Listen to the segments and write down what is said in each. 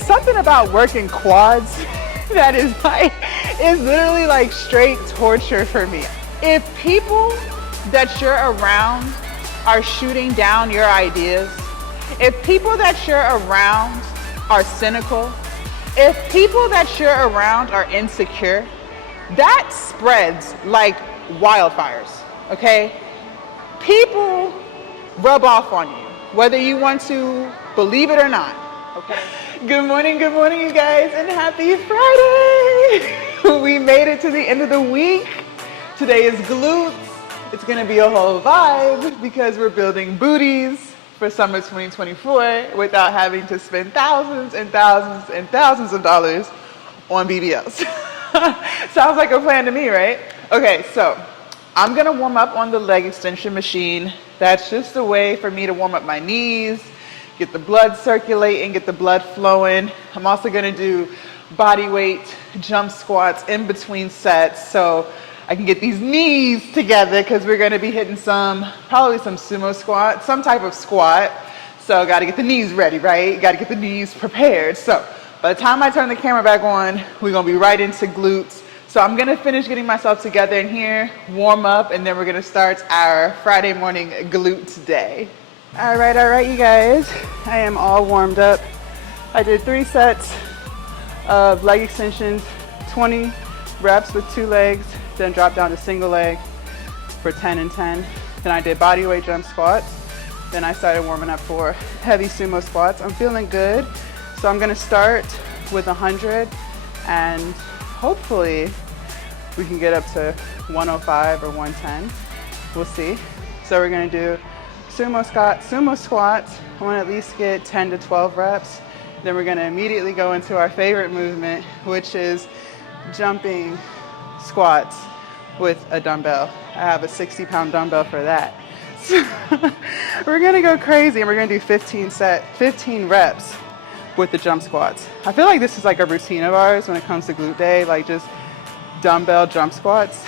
Something about working quads that is literally like straight torture for me. If people that you're around are shooting down your ideas, if people that you're around are cynical, if people that you're around are insecure, that spreads like wildfires, okay? People rub off on you, whether you want to believe it or not, okay? Good morning, you guys, and happy Friday! We made it to the end of the week. Today is glutes. It's gonna be a whole vibe because we're building booties for summer 2024 without having to spend thousands and thousands and thousands of dollars on BBLs. Sounds like a plan to me, right? Okay, so I'm gonna warm up on the leg extension machine. That's just a way for me to warm up my knees, get the blood circulating, get the blood flowing. I'm also gonna do body weight jump squats in between sets so I can get these knees together because we're gonna be hitting probably some sumo squat, some type of squat. So gotta get the knees ready, right? Gotta get the knees prepared. So by the time I turn the camera back on, we're gonna be right into glutes. So I'm gonna finish getting myself together in here, warm up, and then we're gonna start our Friday morning glute day. All right, you guys. I am all warmed up. I did 3 sets of leg extensions, 20 reps with 2 legs, then dropped down to single leg for 10 and 10. Then I did body weight jump squats. Then I started warming up for heavy sumo squats. I'm feeling good. So I'm gonna start with 100 and hopefully we can get up to 105 or 110. We'll see. So we're gonna do sumo squats. I wanna at least get 10 to 12 reps. Then we're gonna immediately go into our favorite movement, which is jumping squats with a dumbbell. I have a 60-pound dumbbell for that. So we're gonna go crazy and we're gonna do 15 reps with the jump squats. I feel like this is like a routine of ours when it comes to glute day, like just dumbbell jump squats.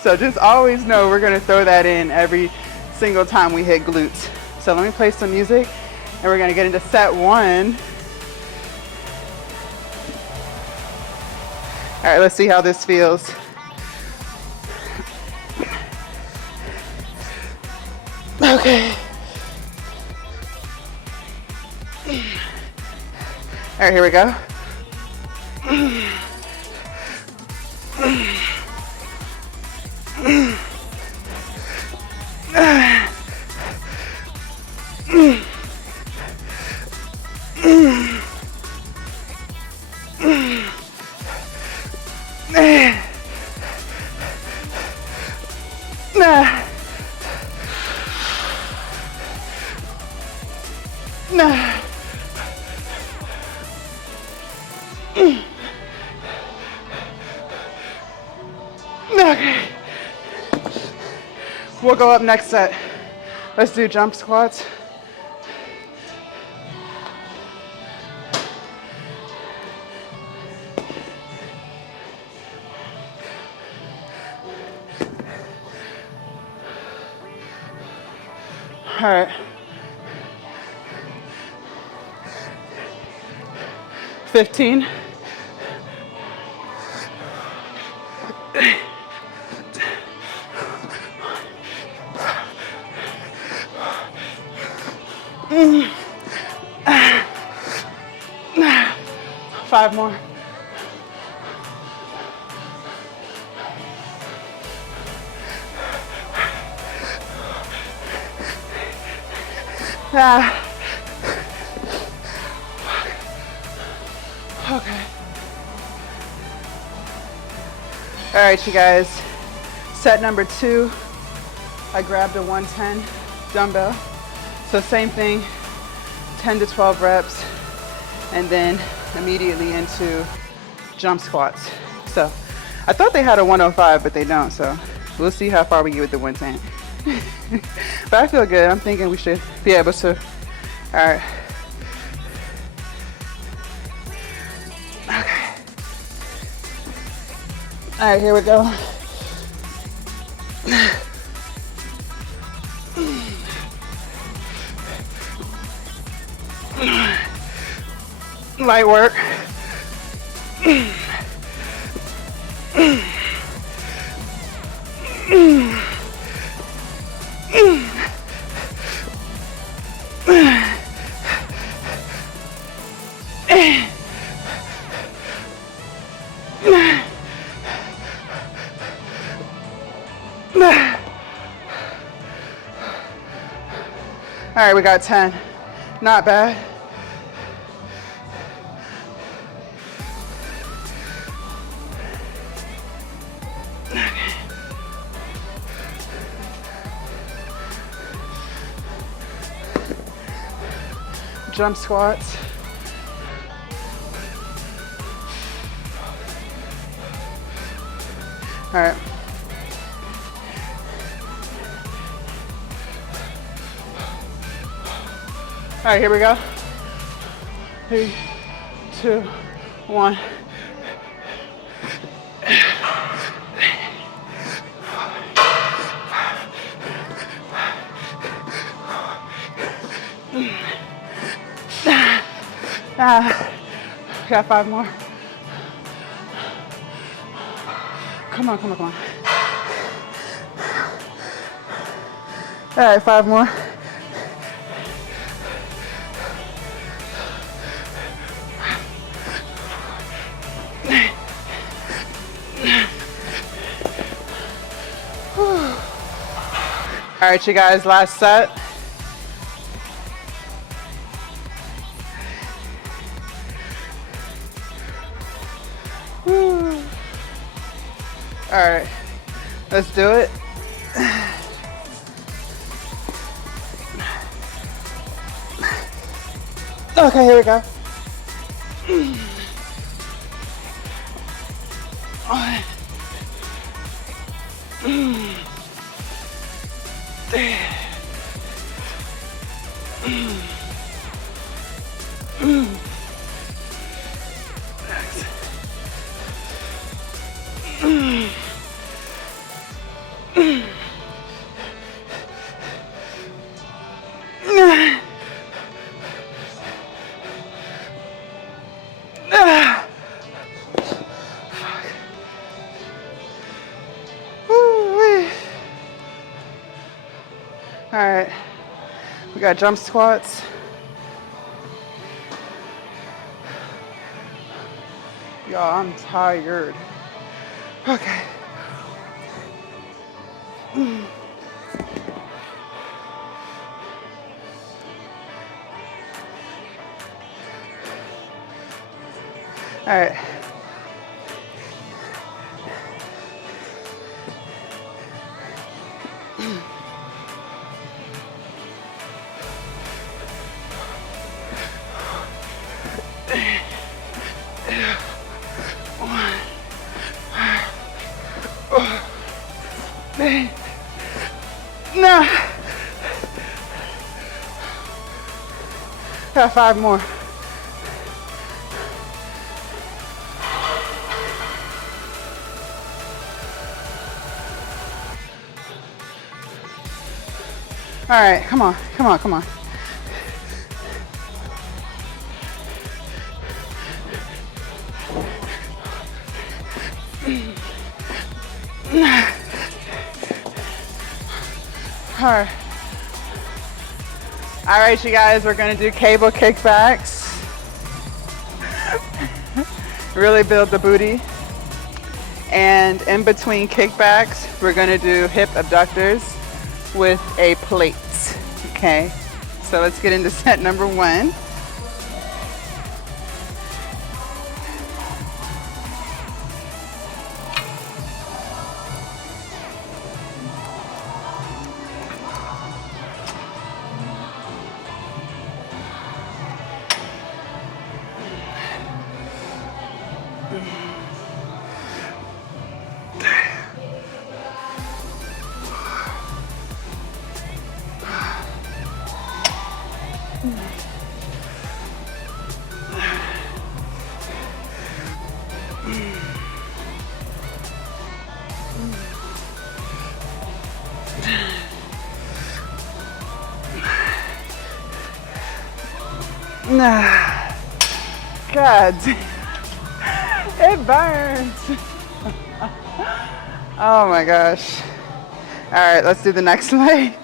So just always know we're gonna throw that in every single time we hit glutes. So let me play some music and we're gonna get into set 1. All right, let's see how this feels. Okay. All right, here we go. Okay. We'll go up next set. Let's do jump squats. All right. 15. Five more. Okay. All right, you guys. Set number 2. I grabbed a 110 dumbbell. So same thing, 10 to 12 reps, and then immediately into jump squats. So I thought they had a 105, but they don't. So we'll see how far we get with the 110. But I feel good. I'm thinking we should be able to. All right. Okay. All right, here we go. Light work. All right, we got 10. Not bad. Jump squats. All right. All right, here we go. 3, 2, 1. Got 5 more. Come on, come on, come on. All right, 5 more. All right, you guys, last set. Woo. All right, let's do it. Okay, here we go. All right, we got jump squats. Y'all, I'm tired. Okay. All right. No. Got 5 more. All right, come on, come on, come on. All right, you guys, we're gonna do cable kickbacks. Really build the booty. And in between kickbacks, we're gonna do hip abductors with a plate, okay? So let's get into set number 1. Nah. God, it burns. Oh my gosh. All right, let's do the next leg.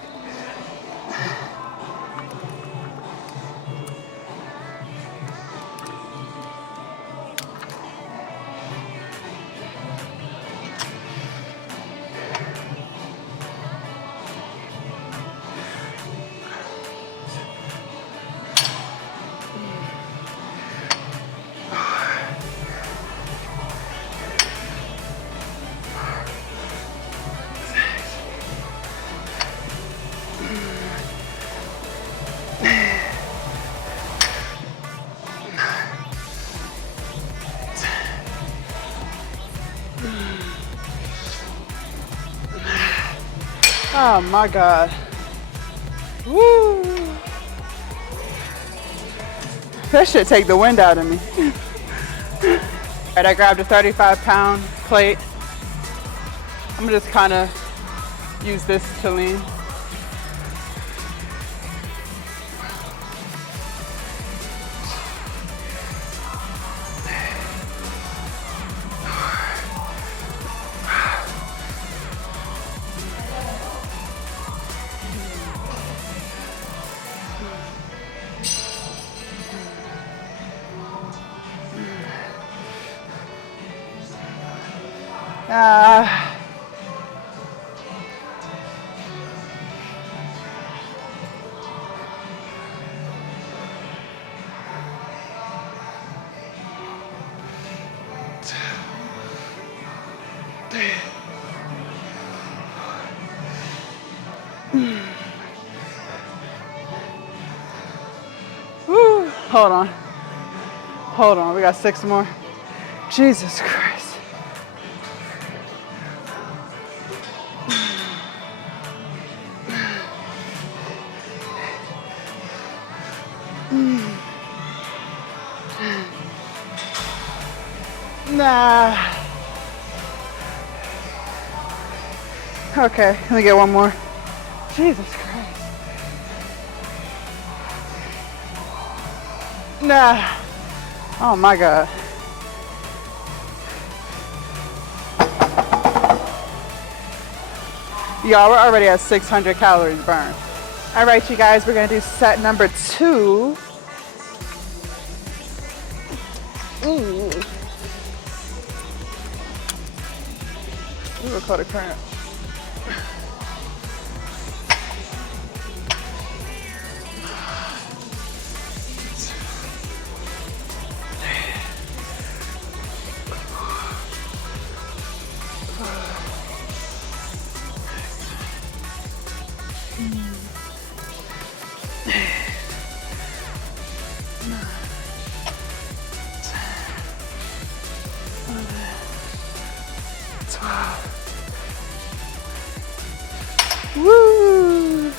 Oh my God. Woo. That should take the wind out of me. All right, I grabbed a 35-pound plate. I'm gonna just kind of use this to lean. Woo. Hold on, we got 6 more. Jesus Christ. Nah. Okay, let me get one more. Jesus Christ. Nah. Oh my God. Y'all, we're already at 600 calories burned. All right, you guys, we're gonna do set number 2. Ooh, we caught a cramp. Woo!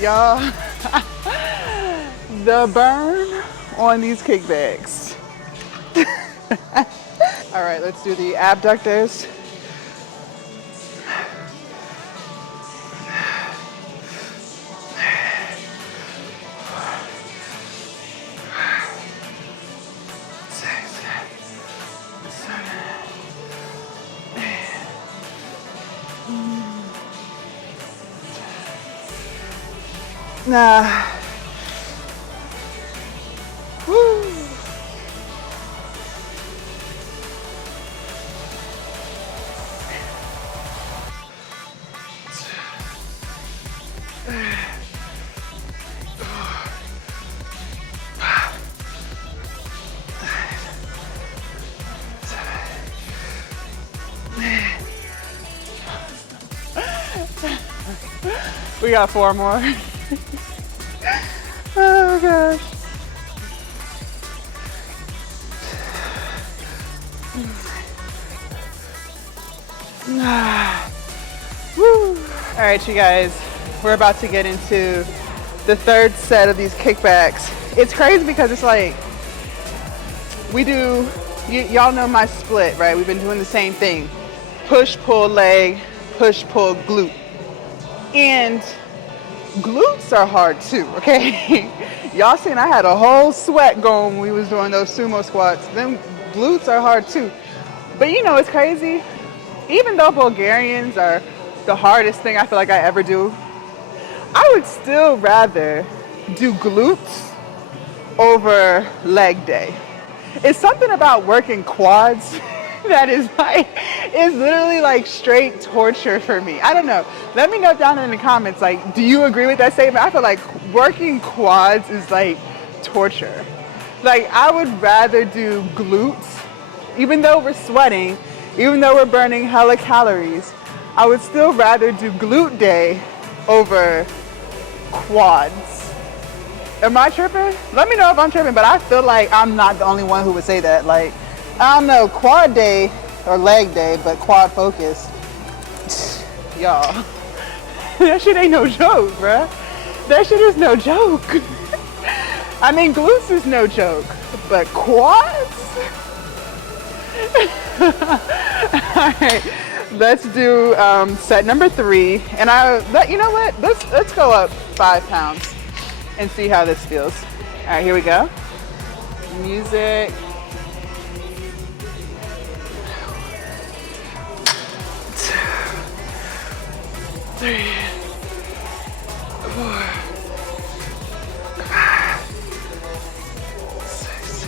Y'all, the burn on these kickbacks. All right, let's do the abductors. Nah. Woo. We got 4 more. Oh gosh. Woo. All right, you guys, we're about to get into the 3rd set of these kickbacks. It's crazy because it's like, we do, y'all know my split, right? We've been doing the same thing. Push, pull, leg, push, pull, glute. And glutes are hard too, okay? Y'all seen I had a whole sweat going when we was doing those sumo squats. Them glutes are hard too. But you know, it's crazy. Even though Bulgarians are the hardest thing I feel like I ever do, I would still rather do glutes over leg day. It's something about working quads that is literally like straight torture for me. I don't know. Let me know down in the comments, like, do you agree with that statement? I feel like working quads is like torture. Like, I would rather do glutes, even though we're sweating, even though we're burning hella calories, I would still rather do glute day over quads. Am I tripping? Let me know if I'm tripping, but I feel like I'm not the only one who would say that. Like, I don't know, quad day or leg day, but quad focus. Y'all, that shit ain't no joke, bruh. That shit is no joke. I mean, glutes is no joke, but quads? All right, let's do set number 3. And you know what? Let's go up 5 pounds and see how this feels. All right, here we go. Music. 3, 4, 5, 6,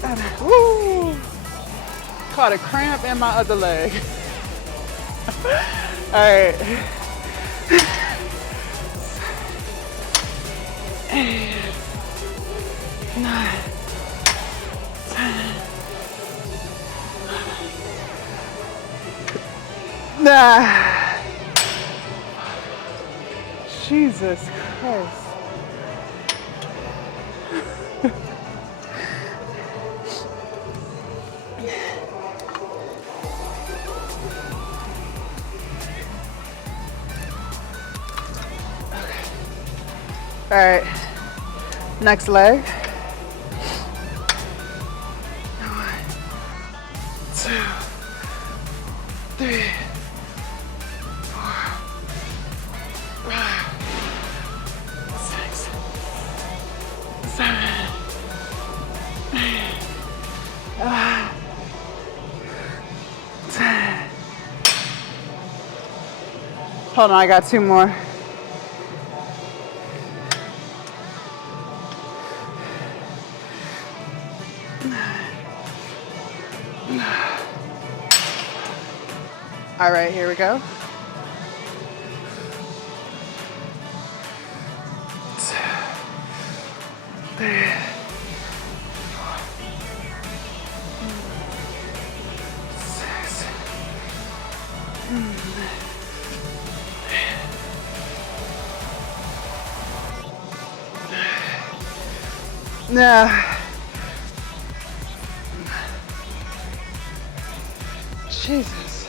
7. Woo! Caught a cramp in my other leg. All right. 8, 9, 10. Nah. Jesus Christ. All right, next leg. 1, 2, 3, 4, 5, 6, 7, 8, 9, 10. Hold on, I got 2 more. All right, here we go. 2, 3, 4, 6. Nah. Jesus.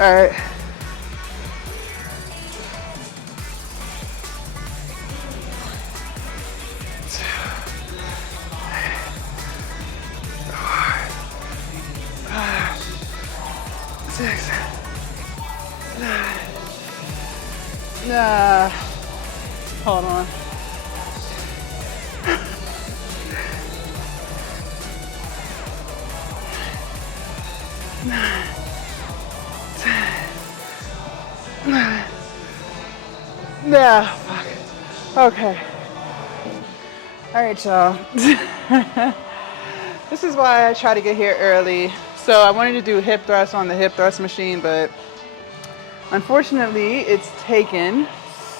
All right. Six, 9. Nah. Hold on. Nah, fuck. Okay. All right, y'all. This is why I try to get here early. So I wanted to do hip thrust on the hip thrust machine, but unfortunately it's taken.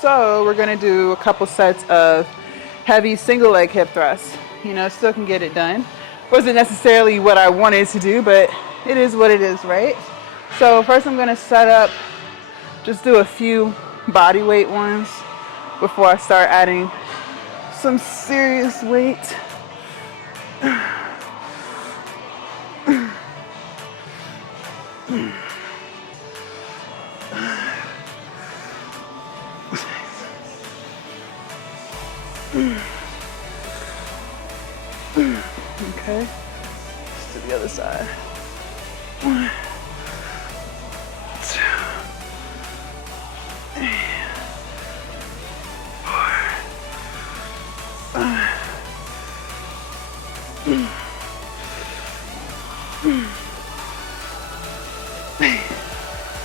So we're gonna do a couple sets of heavy single leg hip thrusts. You know, still can get it done. Wasn't necessarily what I wanted to do, but it is what it is, right? So first I'm gonna set up, just do a few body weight ones before I start adding some serious weight. Okay, let's do the other side. 1, 2, 3, 4, 5.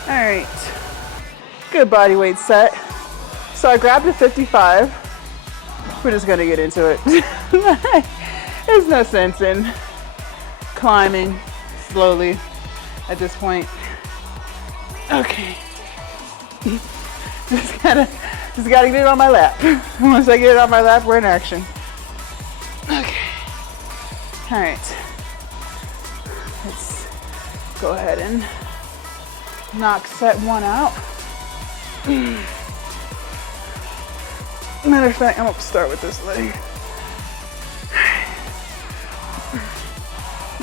All right, good body weight set. So I grabbed a 55. We're just gonna get into it. There's no sense in climbing slowly at this point. Okay. just gotta get it on my lap. Once I get it on my lap, we're in action. Okay. All right. Let's go ahead and knock set 1 out. Matter of fact, I'm gonna start with this leg.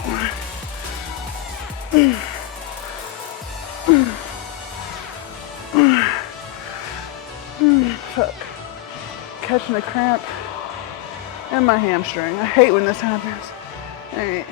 1. Fuck. Catching a cramp in my hamstring. I hate when this happens. All right.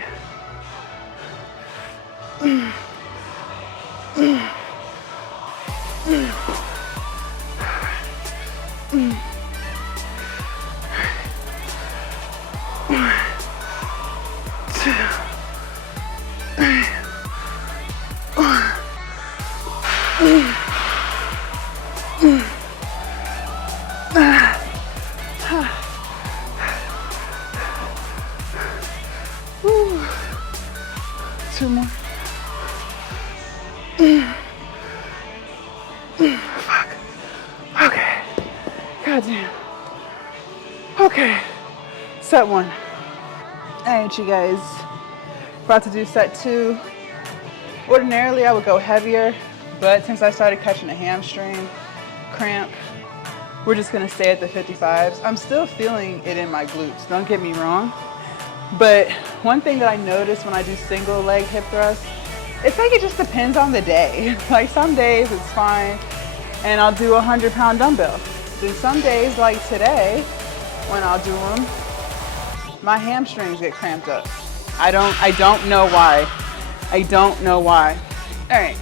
Two more. Fuck. Okay. Goddamn. Okay. Set 1. All right, you guys. About to do set 2. Ordinarily, I would go heavier, but since I started catching a hamstring cramp, we're just gonna stay at the 55s. I'm still feeling it in my glutes, don't get me wrong. But one thing that I notice when I do single leg hip thrusts, it's like it just depends on the day. Like some days it's fine and I'll do a 100-pound dumbbell. Then some days like today, when I'll do them, my hamstrings get cramped up. I don't know why. I don't know why. All right.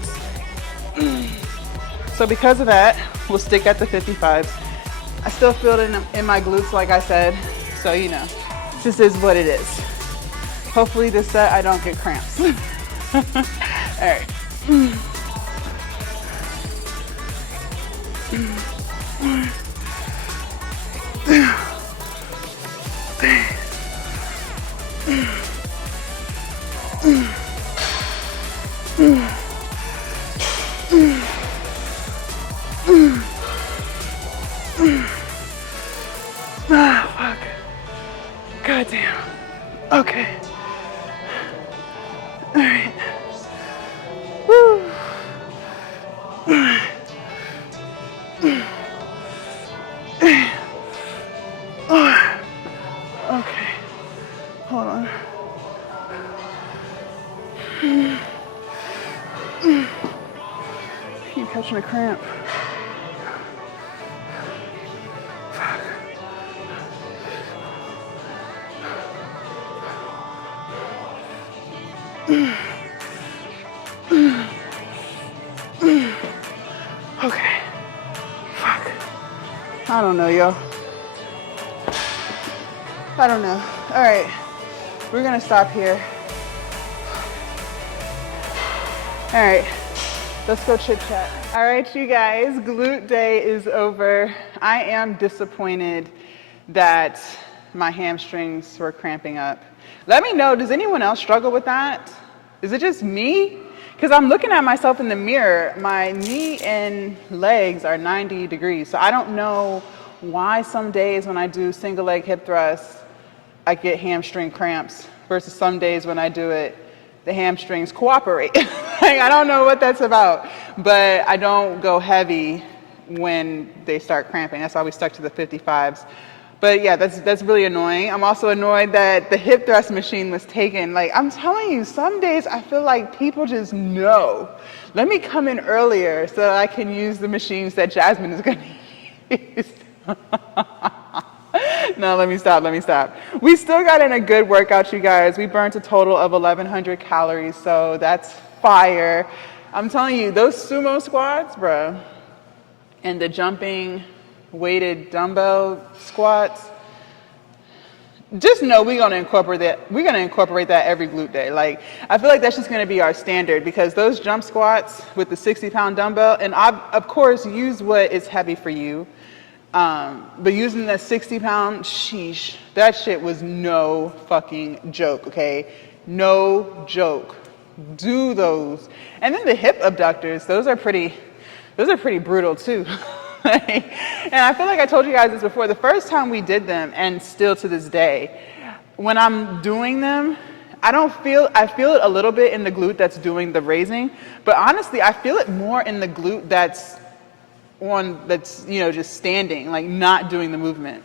So because of that, we'll stick at the 55s. I still feel it in my glutes, like I said. So, you know, this is what it is. Hopefully this set I don't get cramps. All right. Ah, fuck. Goddamn. Okay. All right. Woo. Okay. Hold on. Keep catching a cramp. Okay. Fuck. I don't know, yo. I don't know. All right. We're gonna stop here. All right. Let's go chit chat. All right, you guys. Glute day is over. I am disappointed that my hamstrings were cramping up. Let me know, does anyone else struggle with that? Is it just me? Because I'm looking at myself in the mirror, my knee and legs are 90 degrees. So I don't know why some days when I do single leg hip thrusts, I get hamstring cramps versus some days when I do it the hamstrings cooperate. Like, I don't know what that's about, but I don't go heavy when they start cramping. That's why we stuck to the 55s. But yeah, that's really annoying. I'm also annoyed that the hip thrust machine was taken. Like, I'm telling you, some days I feel like people just know. Let me come in earlier so that I can use the machines that Jasmine is going to use. No, let me stop. We still got in a good workout, you guys. We burnt a total of 1,100 calories, so that's fire. I'm telling you, those sumo squats, bro, and the jumping weighted dumbbell squats, just know we're going to incorporate that. We're going to incorporate that every glute day. Like, I feel like that's just going to be our standard, because those jump squats with the 60-pound dumbbell, and I, of course, use what is heavy for you. But using that 60-pound, sheesh, that shit was no fucking joke, okay? No joke. Do those. And then the hip abductors, those are pretty brutal too. And I feel like I told you guys this before. The first time we did them, and still to this day, when I'm doing them, I feel it a little bit in the glute that's doing the raising, but honestly, I feel it more in the glute that's just standing, like not doing the movement.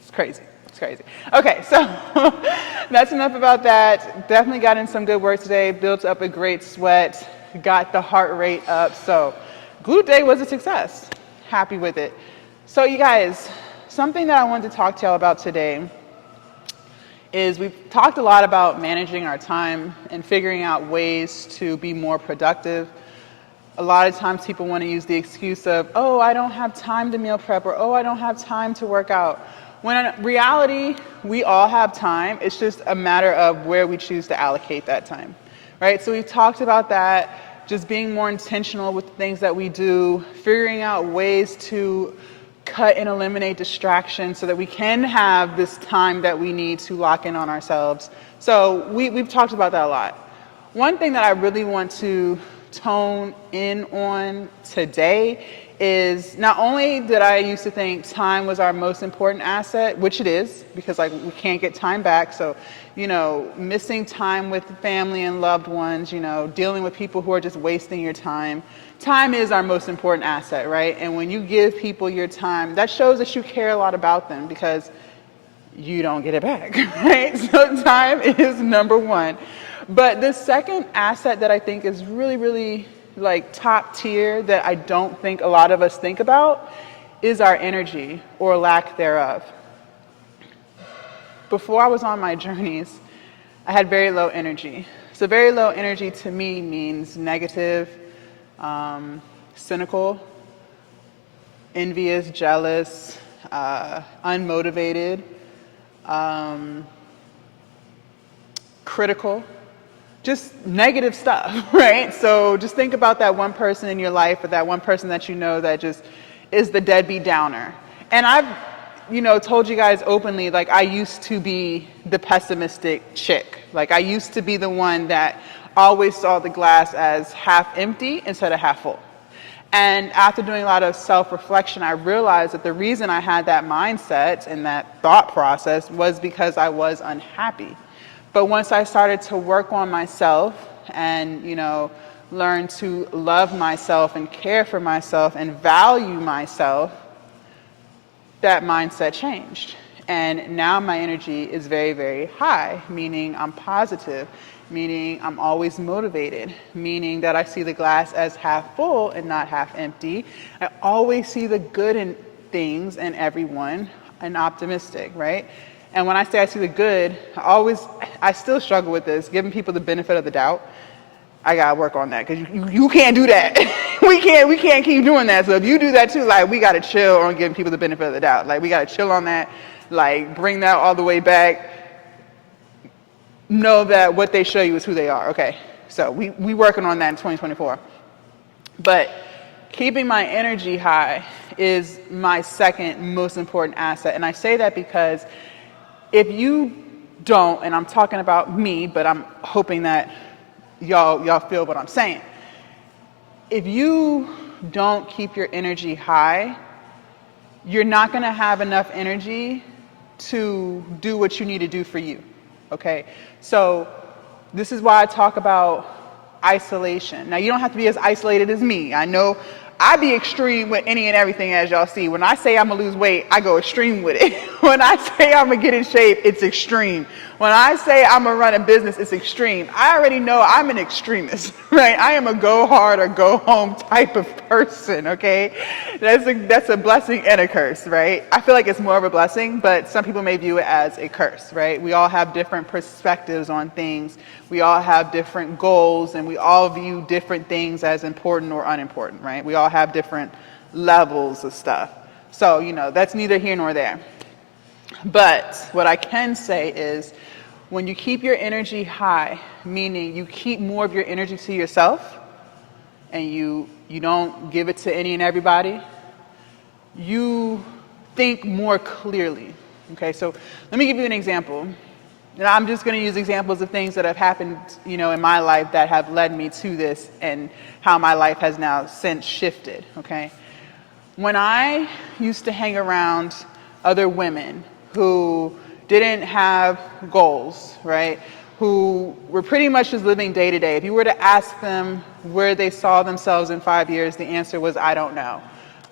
It's crazy. Okay, so that's enough about that. Definitely got in some good work today, built up a great sweat, got the heart rate up. So glute day was a success. Happy with it. So you guys, something that I wanted to talk to y'all about today is we've talked a lot about managing our time and figuring out ways to be more productive. A lot of times people want to use the excuse of, oh, I don't have time to meal prep, or oh, I don't have time to work out. When in reality, we all have time. It's just a matter of where we choose to allocate that time, right? So we've talked about that, just being more intentional with the things that we do, figuring out ways to cut and eliminate distractions so that we can have this time that we need to lock in on ourselves. So we've talked about that a lot. One thing that I really want to tone in on today is, not only did I used to think time was our most important asset, which it is, because like we can't get time back. So, missing time with family and loved ones, dealing with people who are just wasting your time. Time is our most important asset, right? And when you give people your time, that shows that you care a lot about them, because you don't get it back, right? So time is number one. But the second asset that I think is really, really like top tier that I don't think a lot of us think about is our energy, or lack thereof. Before I was on my journeys, I had very low energy. So very low energy to me means negative, cynical, envious, jealous, unmotivated, critical. Just negative stuff, right? So just think about that one person in your life, or that one person that you know that just is the deadbeat downer. And I've, told you guys openly, like, I used to be the pessimistic chick. Like, I used to be the one that always saw the glass as half empty instead of half full. And after doing a lot of self-reflection, I realized that the reason I had that mindset and that thought process was because I was unhappy. But once I started to work on myself and, learn to love myself and care for myself and value myself, that mindset changed. And now my energy is very, very high, meaning I'm positive, meaning I'm always motivated, meaning that I see the glass as half full and not half empty. I always see the good in things and everyone, and optimistic, right? And when I say I see the good, I still struggle with this, giving people the benefit of the doubt. I gotta work on that, because you can't do that. we can't keep doing that. So if you do that too, like, we gotta chill on giving people the benefit of the doubt. Like, we gotta chill on that, like, bring that all the way back. Know that what they show you is who they are. Okay, so we working on that in 2024. But keeping my energy high is my second most important asset. And I say that because if you don't, and I'm talking about me, but I'm hoping that y'all feel what I'm saying. If you don't keep your energy high, you're not going to have enough energy to do what you need to do for you. Okay? So This is why I talk about isolation. Now, you don't have to be as isolated as me. I know I be extreme with any and everything, as y'all see. When I say I'm going to lose weight, I go extreme with it. When I say I'm going to get in shape, it's extreme. When I say I'm going to run a business, it's extreme. I already know I'm an extremist, right? I am a go hard or go home type of person, okay? That's a blessing and a curse, right? I feel like it's more of a blessing, but some people may view it as a curse, right? We all have different perspectives on things. We all have different goals, and we all view different things as important or unimportant, right? We all have different levels of stuff. So, that's neither here nor there. But what I can say is when you keep your energy high, meaning you keep more of your energy to yourself and you don't give it to any and everybody, you think more clearly. Okay, so let me give you an example. And I'm just going to use examples of things that have happened, in my life that have led me to this and how my life has now since shifted, okay? When I used to hang around other women who didn't have goals, right? Who were pretty much just living day to day. If you were to ask them where they saw themselves in 5 years, the answer was, I don't know,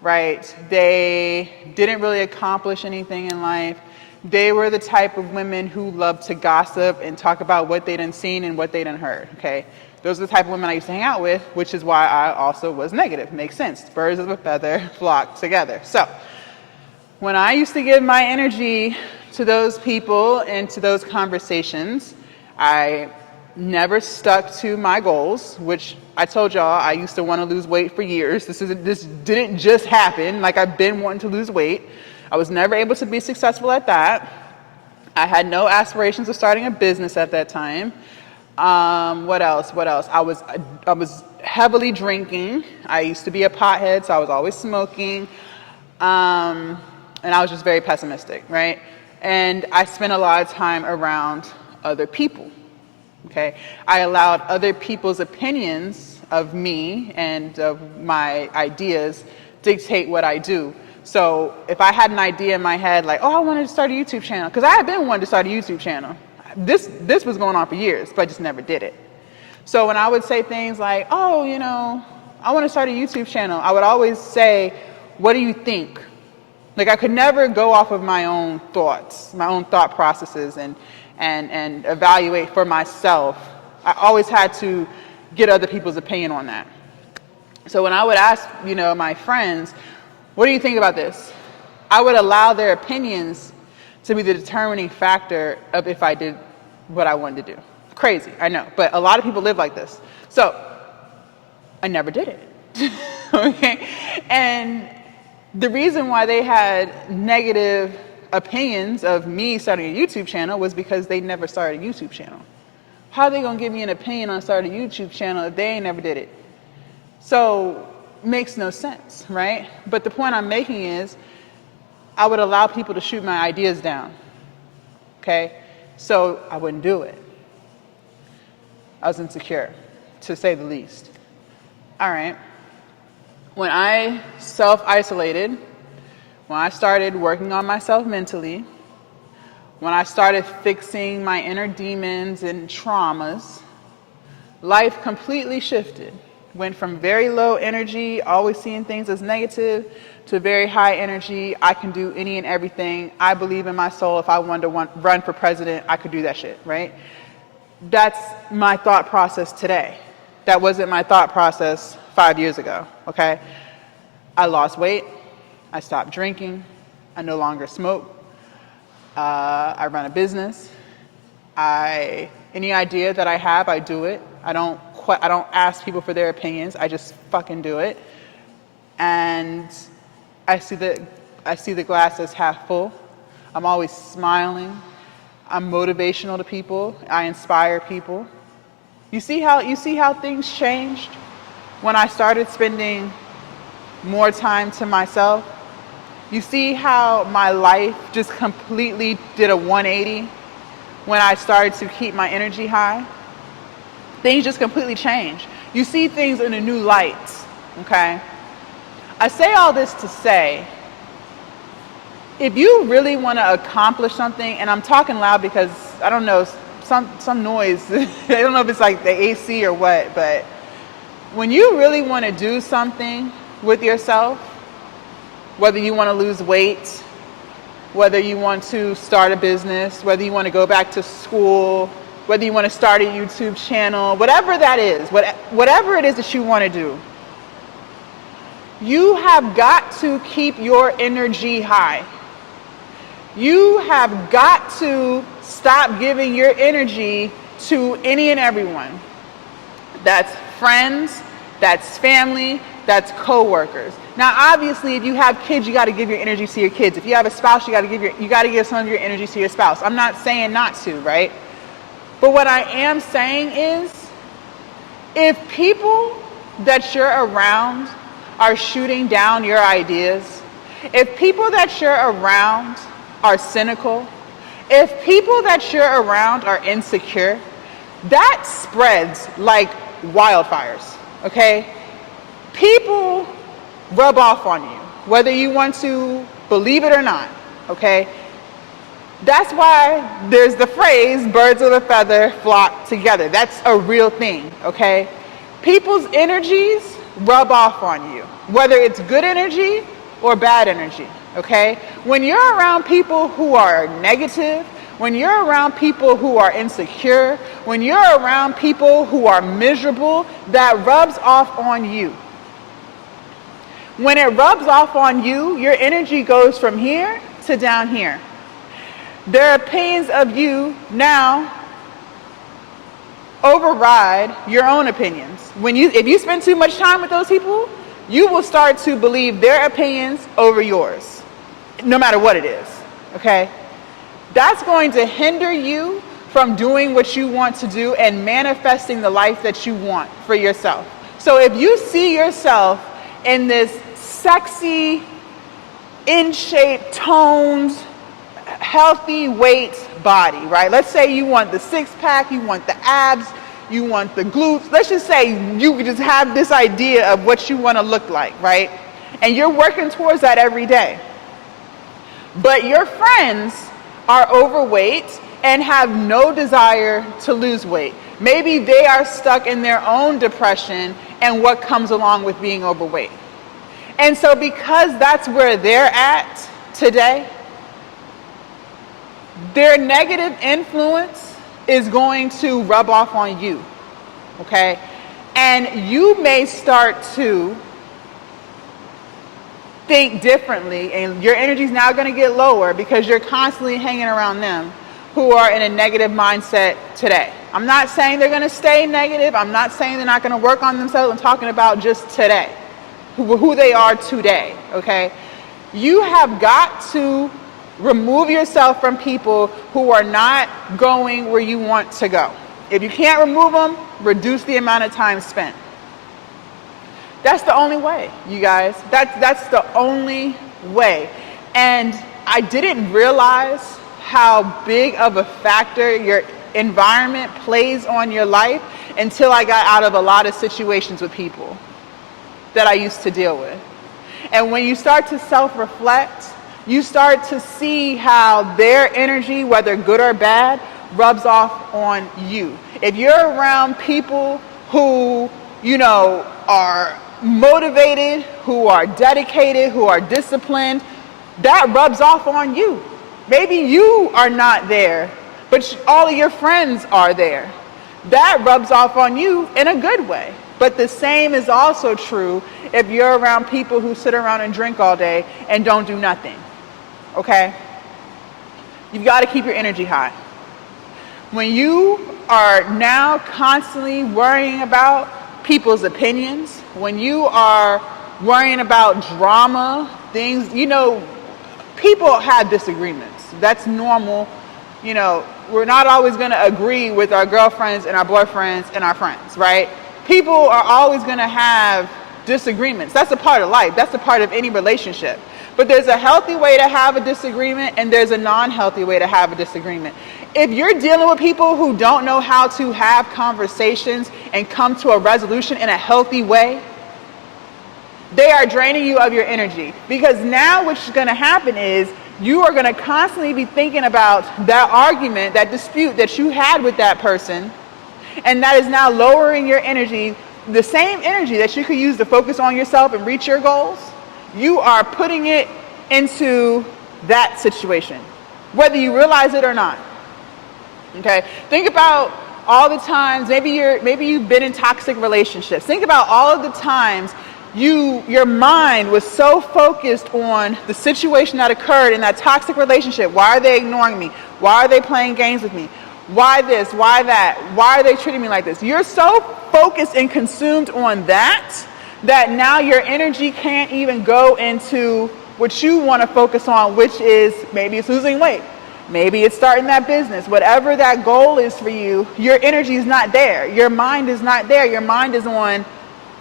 right? They didn't really accomplish anything in life. They were the type of women who loved to gossip and talk about what they done seen and what they done heard, okay? Those are the type of women I used to hang out with, which is why I also was negative. Makes sense. Birds of a feather flock together. So, when I used to give my energy to those people and to those conversations, I never stuck to my goals, which I told y'all I used to want to lose weight for years. This didn't just happen. Like, I've been wanting to lose weight. I was never able to be successful at that. I had no aspirations of starting a business at that time. What else? I was heavily drinking. I used to be a pothead, so I was always smoking. And I was just very pessimistic, right? And I spent a lot of time around other people, okay? I allowed other people's opinions of me and of my ideas dictate what I do. So if I had an idea in my head, like, I wanted to start a YouTube channel, because I had been wanting to start a YouTube channel. This was going on for years, but I just never did it. So when I would say things like, I want to start a YouTube channel, I would always say, what do you think? Like, I could never go off of my own thoughts, my own thought processes and evaluate for myself. I always had to get other people's opinion on that. So when I would ask, my friends, what do you think about this? I would allow their opinions to be the determining factor of if I did what I wanted to do. Crazy, I know, but a lot of people live like this. So I never did it, okay? And the reason why they had negative opinions of me starting a YouTube channel was because they never started a YouTube channel. How are they gonna give me an opinion on starting a YouTube channel if they ain't never did it? So, makes no sense, right? But the point I'm making is, I would allow people to shoot my ideas down, okay? So I wouldn't do it. I was insecure, to say the least. All right. When I self-isolated, when I started working on myself mentally, when I started fixing my inner demons and traumas, life completely shifted. Went from very low energy, always seeing things as negative, to very high energy, I can do any and everything. I believe in my soul. If I wanted to run for president, I could do that shit, right? That's my thought process today. That wasn't my thought process 5 years ago, okay? I lost weight. I stopped drinking. I no longer smoke. I run a business. Any idea that I have, I do it. I don't ask people for their opinions. I just fucking do it. And I see the glass as half full. I'm always smiling. I'm motivational to people. I inspire people. You see how things changed when I started spending more time to myself? You see how my life just completely did a 180 when I started to keep my energy high? Things just completely changed. You see things in a new light, okay? I say all this to say, if you really want to accomplish something, and I'm talking loud because, I don't know, some noise. I don't know if it's like the AC or what, but when you really want to do something with yourself, whether you want to lose weight, whether you want to start a business, whether you want to go back to school, whether you want to start a YouTube channel, whatever that is, whatever it is that you want to do, you have got to keep your energy high. You have got to stop giving your energy to any and everyone. That's friends, that's family, that's coworkers. Now, obviously, if you have kids, you got to give your energy to your kids. If you have a spouse, you got to give some of your energy to your spouse. I'm not saying not to, right? But what I am saying is, if people that you're around are shooting down your ideas, if people that you're around are cynical, if people that you're around are insecure, that spreads like wildfires, okay? People rub off on you, whether you want to believe it or not, okay? That's why there's the phrase, birds of a feather flock together. That's a real thing, okay? People's energies rub off on you, whether it's good energy or bad energy, okay? When you're around people who are negative, when you're around people who are insecure, when you're around people who are miserable, that rubs off on you. When it rubs off on you, your energy goes from here to down here. Their opinions of you now override your own opinions. If you spend too much time with those people, you will start to believe their opinions over yours, no matter what it is, okay? That's going to hinder you from doing what you want to do and manifesting the life that you want for yourself. So if you see yourself in this sexy, in shape, toned, healthy weight body, right? Let's say you want the six-pack, you want the abs, you want the glutes. Let's just say you just have this idea of what you want to look like, right? And you're working towards that every day. But your friends are overweight and have no desire to lose weight. Maybe they are stuck in their own depression and what comes along with being overweight. And so because that's where they're at today, their negative influence is going to rub off on you, okay? And you may start to think differently, and your energy is now going to get lower because you're constantly hanging around them who are in a negative mindset today. I'm not saying they're going to stay negative. I'm not saying they're not going to work on themselves. I'm talking about just today, who they are today, okay? You have got to remove yourself from people who are not going where you want to go. If you can't remove them, reduce the amount of time spent. That's the only way, you guys. That's the only way. And I didn't realize how big of a factor your environment plays on your life until I got out of a lot of situations with people that I used to deal with. And when you start to self-reflect, you start to see how their energy, whether good or bad, rubs off on you. If you're around people who, are motivated, who are dedicated, who are disciplined, that rubs off on you. Maybe you are not there, but all of your friends are there. That rubs off on you in a good way. But the same is also true if you're around people who sit around and drink all day and don't do nothing. Okay? You've got to keep your energy high. When you are now constantly worrying about people's opinions, when you are worrying about drama, things, people have disagreements. That's normal. We're not always going to agree with our girlfriends and our boyfriends and our friends, right? People are always going to have disagreements. That's a part of life. That's a part of any relationship. But there's a healthy way to have a disagreement and there's a non-healthy way to have a disagreement. If you're dealing with people who don't know how to have conversations and come to a resolution in a healthy way, they are draining you of your energy. Because now what's going to happen is you are going to constantly be thinking about that argument, that dispute that you had with that person, and that is now lowering your energy. The same energy that you could use to focus on yourself and reach your goals, you are putting it into that situation, whether you realize it or not. Okay? Think about all the times, maybe you've been in toxic relationships. Think about all of the times your mind was so focused on the situation that occurred in that toxic relationship. Why are they ignoring me? Why are they playing games with me? Why this? Why that? Why are they treating me like this? You're so focused and consumed on that now your energy can't even go into what you want to focus on, which is maybe it's losing weight. Maybe it's starting that business. Whatever that goal is for you, your energy is not there. Your mind is not there. Your mind is on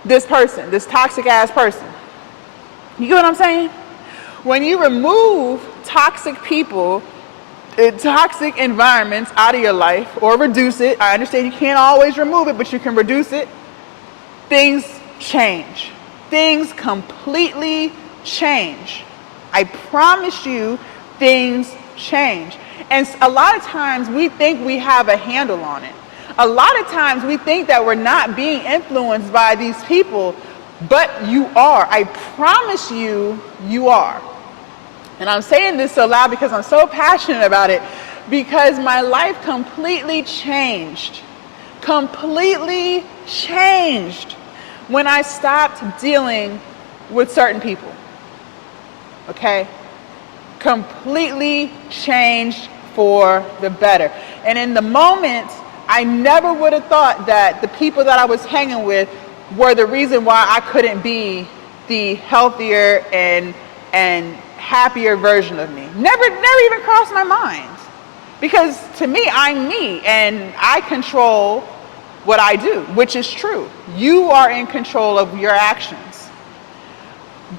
this person, this toxic ass person. You get what I'm saying? When you remove toxic people, toxic environments out of your life, or reduce it, I understand you can't always remove it, but you can reduce it, things change. Things completely change. I promise you, things change. And a lot of times we think we have a handle on it. A lot of times we think that we're not being influenced by these people, but you are. I promise you, you are. And I'm saying this so loud because I'm so passionate about it, because my life completely changed. Completely changed when I stopped dealing with certain people. Okay? Completely changed for the better. And in the moment, I never would have thought that the people that I was hanging with were the reason why I couldn't be the healthier and happier version of me. Never even crossed my mind. Because to me, I'm me, and I control what I do, which is true. You are in control of your actions.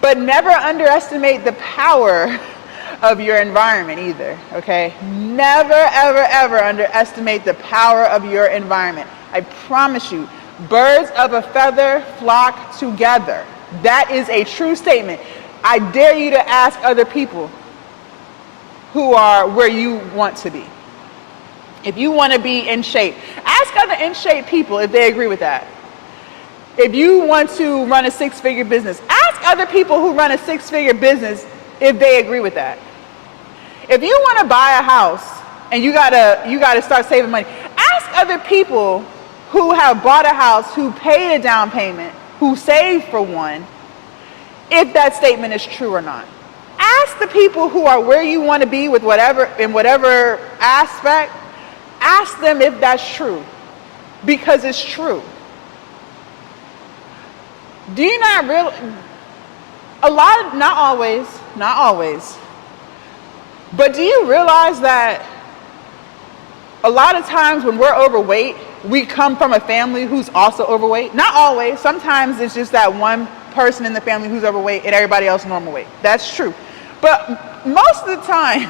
But never underestimate the power of your environment either, okay? Never, ever, ever underestimate the power of your environment. I promise you, birds of a feather flock together. That is a true statement. I dare you to ask other people who are where you want to be. If you want to be in shape, ask other in shape people if they agree with that. If you want to run a six-figure business, ask other people who run a six-figure business if they agree with that. If you want to buy a house and you gotta start saving money, ask other people who have bought a house, who paid a down payment, who saved for one, if that statement is true or not. Ask the people who are where you want to be with whatever aspect, ask them if that's true, because it's true. Do you not realize, not always, but do you realize that a lot of times when we're overweight, we come from a family who's also overweight? Not always. Sometimes it's just that one person in the family who's overweight and everybody else normal weight. That's true. But most of the time,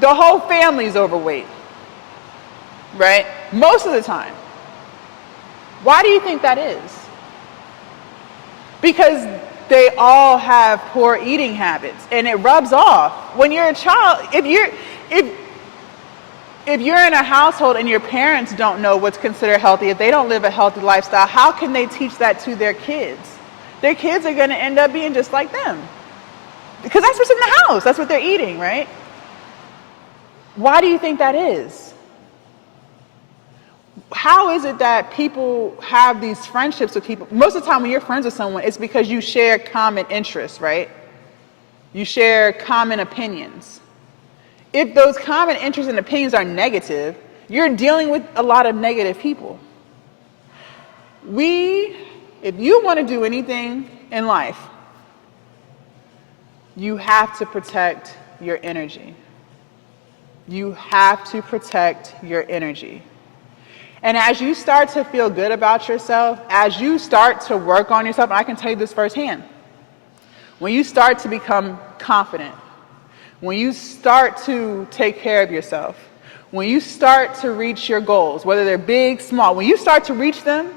the whole family's overweight, right? Most of the time. Why do you think that is? Because they all have poor eating habits, and it rubs off. When you're a child, if you're in a household and your parents don't know what's considered healthy, if they don't live a healthy lifestyle, how can they teach that to their kids? Their kids are going to end up being just like them. Because that's what's in the house. That's what they're eating, right? Why do you think that is? How is it that people have these friendships with people? Most of the time when you're friends with someone, it's because you share common interests, right? You share common opinions. If those common interests and opinions are negative, you're dealing with a lot of negative people. If you want to do anything in life, you have to protect your energy. You have to protect your energy. And as you start to feel good about yourself, as you start to work on yourself, and I can tell you this firsthand, when you start to become confident, when you start to take care of yourself, when you start to reach your goals, whether they're big, small, when you start to reach them,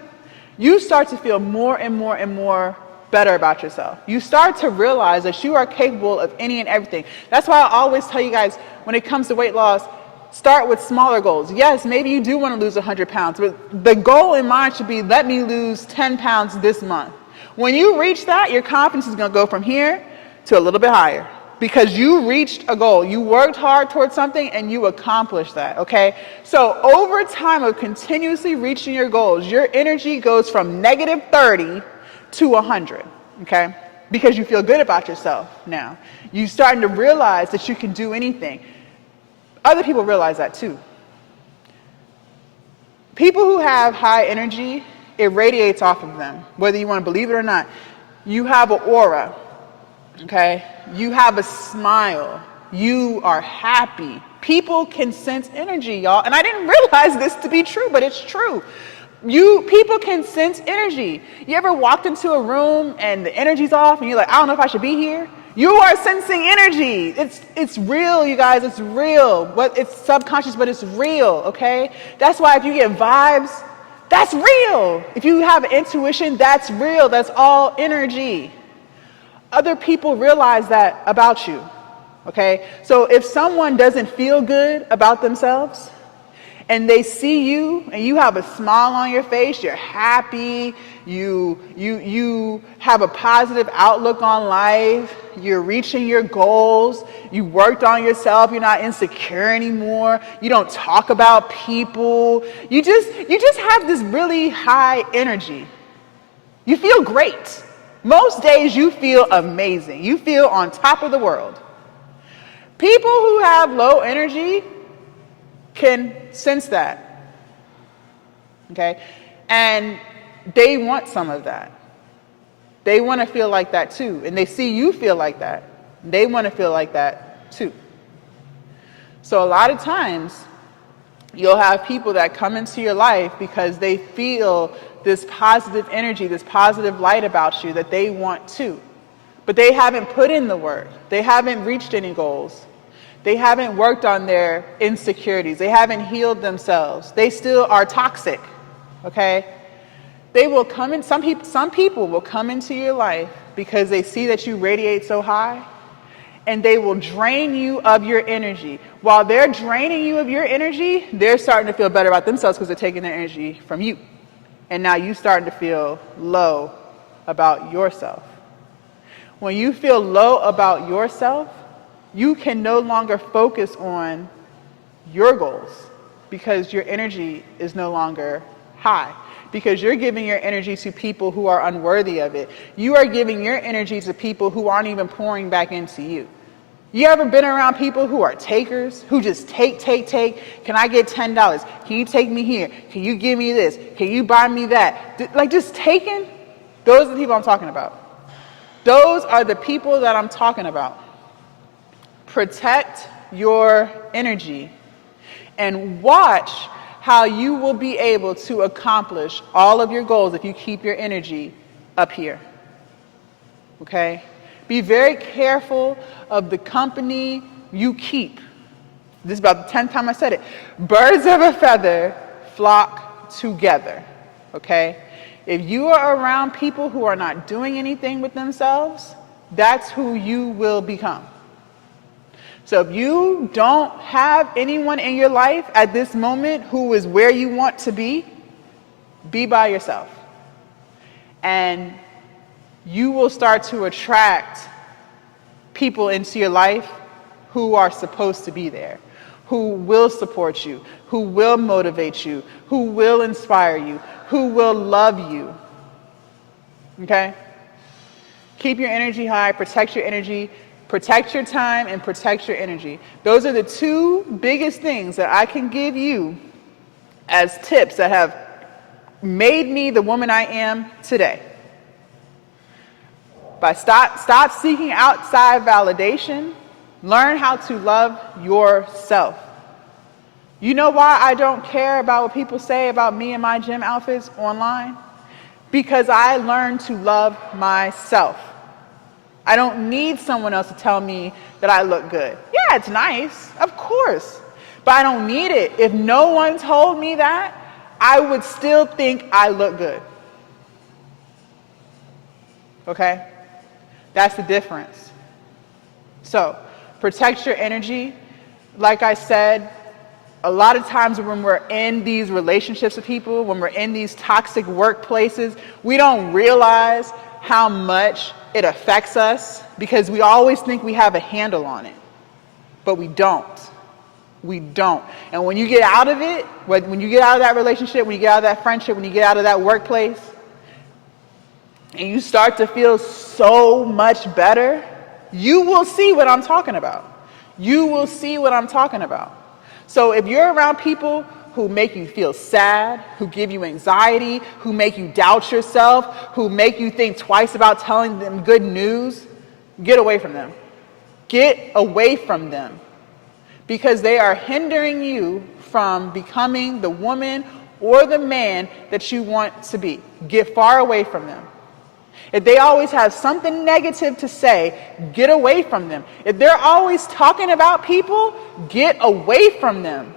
you start to feel more and more and more better about yourself. You start to realize that you are capable of any and everything. That's why I always tell you guys, when it comes to weight loss, start with smaller goals. Yes, maybe you do want to lose 100 pounds, but the goal in mind should be, let me lose 10 pounds this month. When you reach that, your confidence is going to go from here to a little bit higher, because you reached a goal. You worked hard towards something and you accomplished that, okay? So over time of continuously reaching your goals, your energy goes from negative 30 to 100, okay? Because you feel good about yourself now. You're starting to realize that you can do anything. Other people realize that too. People who have high energy, it radiates off of them, whether you want to believe it or not. You have an aura, okay? You have a smile. You are happy. People can sense energy, y'all. And I didn't realize this to be true, but it's true. People can sense energy. You ever walked into a room and the energy's off and you're like, I don't know if I should be here? You are sensing energy. It's real, you guys. It's real. It's subconscious, but it's real, okay? That's why if you get vibes, that's real. If you have intuition, that's real. That's all energy. Other people realize that about you, okay? So if someone doesn't feel good about themselves and they see you and you have a smile on your face, you're happy, you have a positive outlook on life, you're reaching your goals, you worked on yourself, you're not insecure anymore, you don't talk about people, you just have this really high energy. You feel great. Most days you feel amazing. You feel on top of the world. People who have low energy can sense that, okay? And they want some of that. They want to feel like that too. And they see you feel like that. They want to feel like that too. So a lot of times, you'll have people that come into your life because they feel this positive energy, this positive light about you that they want too. But they haven't put in the work. They haven't reached any goals. They haven't worked on their insecurities. They haven't healed themselves. They still are toxic, okay? They will come in, some people will come into your life because they see that you radiate so high, and they will drain you of your energy. While they're draining you of your energy, they're starting to feel better about themselves because they're taking their energy from you. And now you're starting to feel low about yourself. When you feel low about yourself, you can no longer focus on your goals because your energy is no longer high. Because you're giving your energy to people who are unworthy of it. You are giving your energy to people who aren't even pouring back into you. You ever been around people who are takers, who just take? Can I get $10? Can you take me here? Can you give me this? Can you buy me that? Like just taking? Those are the people I'm talking about. Those are the people that I'm talking about. Protect your energy and watch how you will be able to accomplish all of your goals if you keep your energy up here. Okay? Be very careful of the company you keep. This is about the 10th time I said it. Birds of a feather flock together. Okay? If you are around people who are not doing anything with themselves, that's who you will become. So if you don't have anyone in your life at this moment who is where you want to be by yourself. And you will start to attract people into your life who are supposed to be there, who will support you, who will motivate you, who will inspire you, who will love you. Okay? Keep your energy high, protect your energy, protect your time, and protect your energy. Those are the two biggest things that I can give you as tips that have made me the woman I am today. By stop seeking outside validation. Learn how to love yourself. You know why I don't care about what people say about me and my gym outfits online? Because I learned to love myself. I don't need someone else to tell me that I look good. Yeah, it's nice, of course, but I don't need it. If no one told me that, I would still think I look good. okay? That's the difference. So, protect your energy. Like I said, a lot of times when we're in these relationships with people, when we're in these toxic workplaces, we don't realize how much it affects us because we always think we have a handle on it, but we don't. We don't. And when you get out of it, when you get out of that relationship, when you get out of that friendship, when you get out of that workplace, and you start to feel so much better, you will see what I'm talking about. You will see what I'm talking about. So if you're around people who make you feel sad, who give you anxiety, who make you doubt yourself, who make you think twice about telling them good news, get away from them. Get away from them. Because they are hindering you from becoming the woman or the man that you want to be. Get far away from them. If they always have something negative to say, get away from them. If they're always talking about people, get away from them.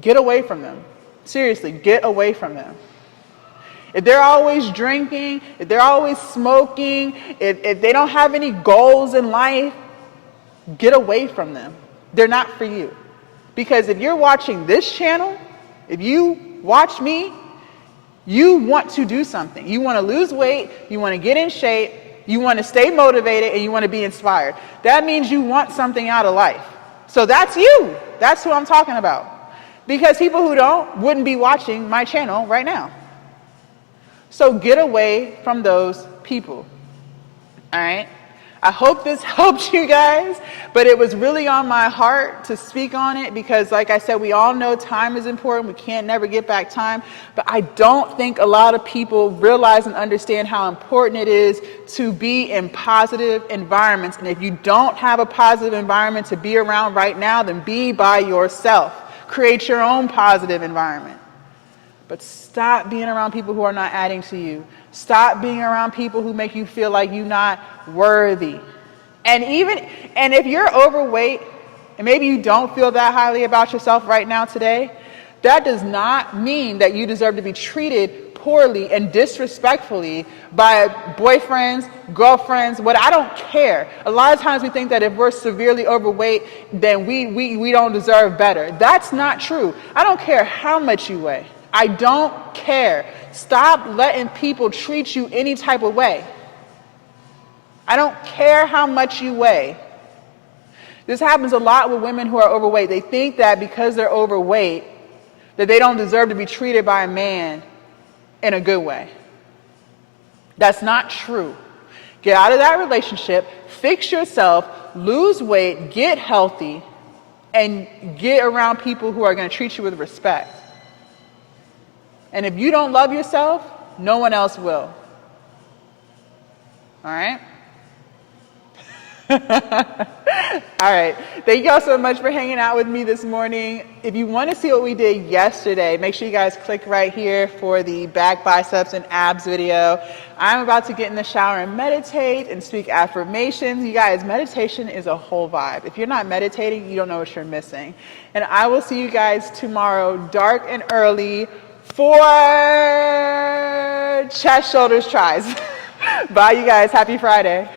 Get away from them. Seriously, get away from them. If they're always drinking, if they're always smoking, if they don't have any goals in life, get away from them. They're not for you. Because if you're watching this channel, if you watch me, you want to do something. You want to lose weight, you want to get in shape, you want to stay motivated, and you want to be inspired. That means you want something out of life. So that's you. That's who I'm talking about. Because people who don't wouldn't be watching my channel right now. So get away from those people. All right? I hope this helped you guys, but it was really on my heart to speak on it because, like I said, we all know time is important. We can't never get back time, but I don't think a lot of people realize and understand how important it is to be in positive environments. And if you don't have a positive environment to be around right now, then be by yourself. Create your own positive environment. But stop being around people who are not adding to you. Stop being around people who make you feel like you're not worthy. And if you're overweight, and maybe you don't feel that highly about yourself right now today, that does not mean that you deserve to be treated poorly and disrespectfully by boyfriends, girlfriends, I don't care. A lot of times we think that if we're severely overweight, then we don't deserve better. That's not true. I don't care how much you weigh. I don't care. Stop letting people treat you any type of way. I don't care how much you weigh. This happens a lot with women who are overweight. They think that because they're overweight, that they don't deserve to be treated by a man in a good way. That's not true. Get out of that relationship, fix yourself, lose weight, get healthy, and get around people who are going to treat you with respect. And if you don't love yourself, no one else will. All right? All right. Thank y'all so much for hanging out with me this morning. If you want to see what we did yesterday, make sure you guys click right here for the back, biceps, and abs video. I'm about to get in the shower and meditate and speak affirmations. You guys, meditation is a whole vibe. If you're not meditating, you don't know what you're missing. And I will see you guys tomorrow, dark and early, for chest, shoulders, tries. Bye, you guys. Happy Friday.